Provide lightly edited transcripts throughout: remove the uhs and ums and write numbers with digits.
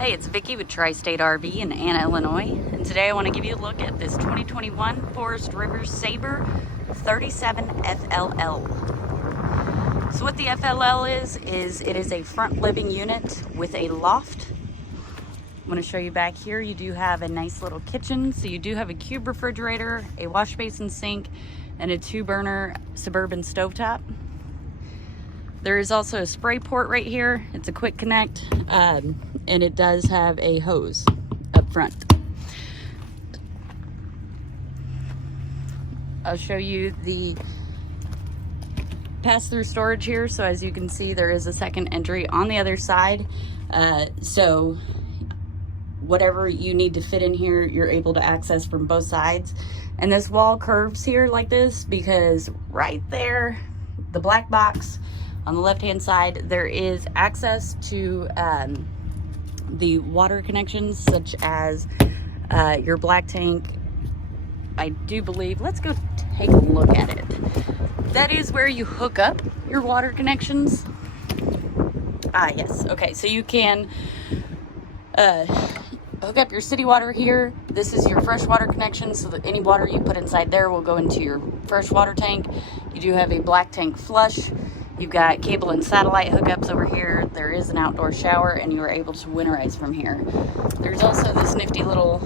Hey, it's Vicki with Tri-State RV in Anna, Illinois, and today I want to give you a look at this 2021 Forest River Sabre 37 FLL. So what the FLL is it is a front living unit with a loft. I'm going to show you back here. You do have a nice little kitchen, so you do have a cube refrigerator, a wash basin sink, and a 2-burner Suburban stovetop. There is also a spray port right here. It's a quick connect, and it does have a hose up front. I'll show you the pass-through storage here. So as you can see, there is a second entry on the other side. So whatever you need to fit in here, you're able to access from both sides. And this wall curves here like this because right there, the black box, on the left-hand side, there is access to the water connections, such as your black tank. I do believe, let's go take a look at it. That is where you hook up your water connections. Yes, okay, so you can hook up your city water here. This is your freshwater connection, so that any water you put inside there will go into your freshwater tank. You do have a black tank flush. You've got cable and satellite hookups over here. There is an outdoor shower, and you are able to winterize from here. There's also this nifty little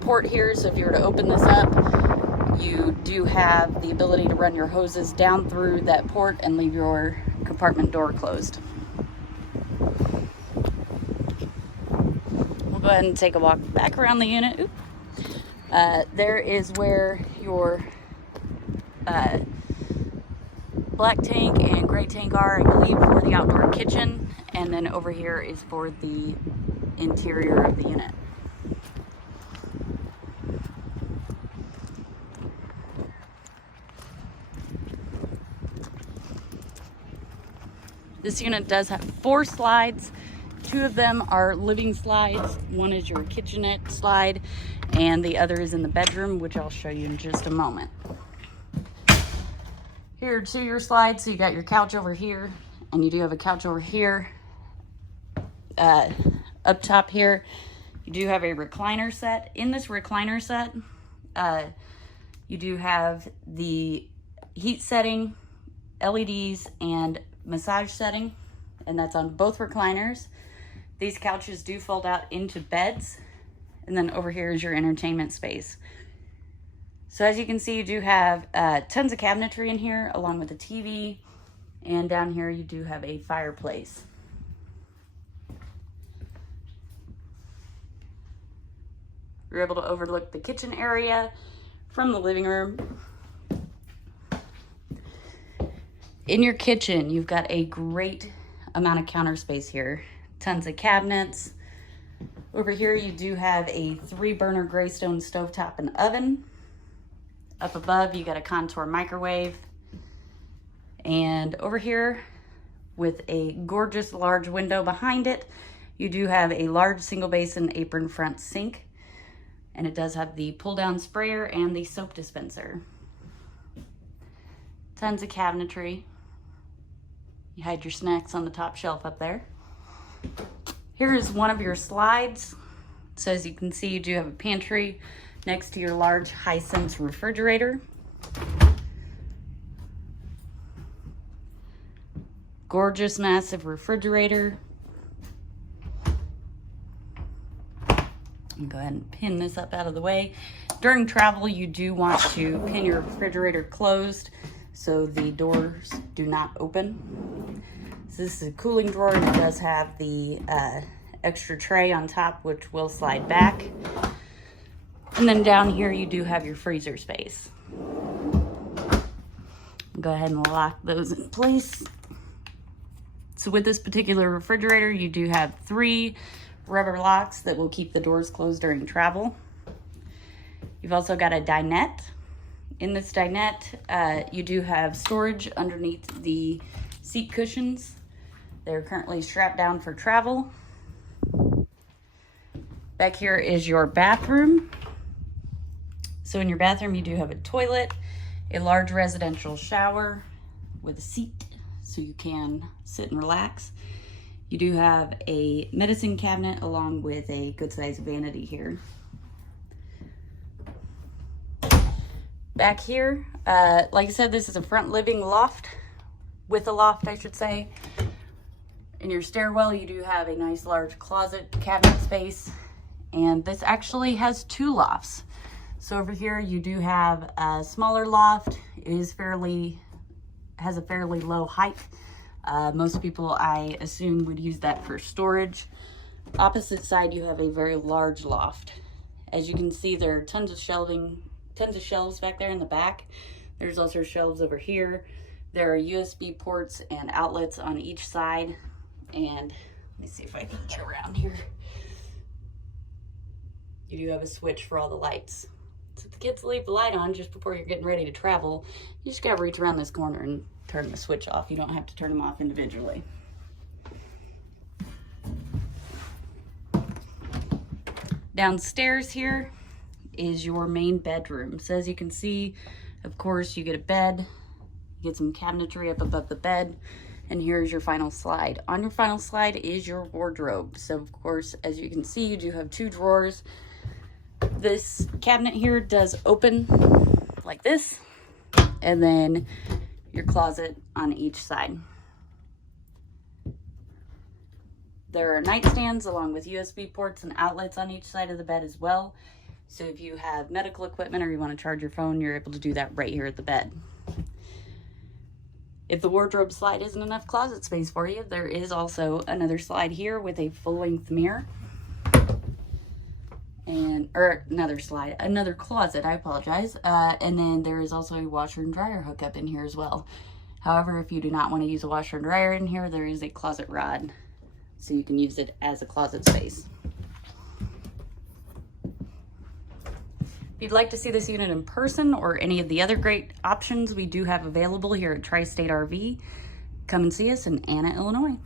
port here, so if you were to open this up, you do have the ability to run your hoses down through that port and leave your compartment door closed. We'll go ahead and take a walk back around the unit. There is where your black tank and gray tank are, I believe, for the outdoor kitchen, and then over here is for the interior of the unit. This unit does have 4 slides. 2 of them are living slides. One is your kitchenette slide, and the other is in the bedroom, which I'll show you in just a moment. Here are 2 of your slides, so you got your couch over here, and you do have a couch over here. Up top here, you do have a recliner set. In this recliner set, you do have the heat setting, LEDs, and massage setting, and that's on both recliners. These couches do fold out into beds, and then over here is your entertainment space. So as you can see, you do have tons of cabinetry in here, along with a TV, and down here you do have a fireplace. You're able to overlook the kitchen area from the living room. In your kitchen, you've got a great amount of counter space here. Tons of cabinets. Over here you do have a 3-burner Greystone stovetop and oven. Up above, you got a Contour microwave. And over here, with a gorgeous large window behind it, you do have a large single basin apron front sink. And it does have the pull-down sprayer and the soap dispenser. Tons of cabinetry. You hide your snacks on the top shelf up there. Here is one of your slides. So as you can see, you do have a pantry next to your large Hisense refrigerator. Gorgeous, massive refrigerator. Go ahead and pin this up out of the way. During travel, you do want to pin your refrigerator closed so the doors do not open. So this is a cooling drawer, and it does have the extra tray on top, which will slide back. And then down here, you do have your freezer space. Go ahead and lock those in place. So with this particular refrigerator, you do have 3 rubber locks that will keep the doors closed during travel. You've also got a dinette. In this dinette, you do have storage underneath the seat cushions. They're currently strapped down for travel. Back here is your bathroom. So in your bathroom, you do have a toilet, a large residential shower with a seat so you can sit and relax. You do have a medicine cabinet along with a good sized vanity here. Back here, like I said, this is a front living loft, with a loft, I should say. In your stairwell, you do have a nice large closet cabinet space, and this actually has 2 lofts. So over here, you do have a smaller loft. It is has a fairly low height. Most people, I assume, would use that for storage. Opposite side, you have a very large loft. As you can see, there are tons of shelves back there in the back. There's also shelves over here. There are USB ports and outlets on each side. And let me see if I can get around here. You do have a switch for all the lights. So if the kids leave the light on just before you're getting ready to travel, you just gotta reach around this corner and turn the switch off. You don't have to turn them off individually. Downstairs here is your main bedroom. So as you can see, of course, you get a bed, you get some cabinetry up above the bed, and here's your final slide. On your final slide is your wardrobe. So of course, as you can see, you do have 2 drawers. This cabinet here does open like this, and then your closet on each side. There are nightstands along with USB ports and outlets on each side of the bed as well. So if you have medical equipment or you want to charge your phone, you're able to do that right here at the bed. If the wardrobe slide isn't enough closet space for you, there is also another slide here with a full-length mirror. Another closet, I apologize. And then there is also a washer and dryer hookup in here as well. However, if you do not want to use a washer and dryer in here, there is a closet rod, so you can use it as a closet space. If you'd like to see this unit in person or any of the other great options we do have available here at Tri-State RV, come and see us in Anna, Illinois.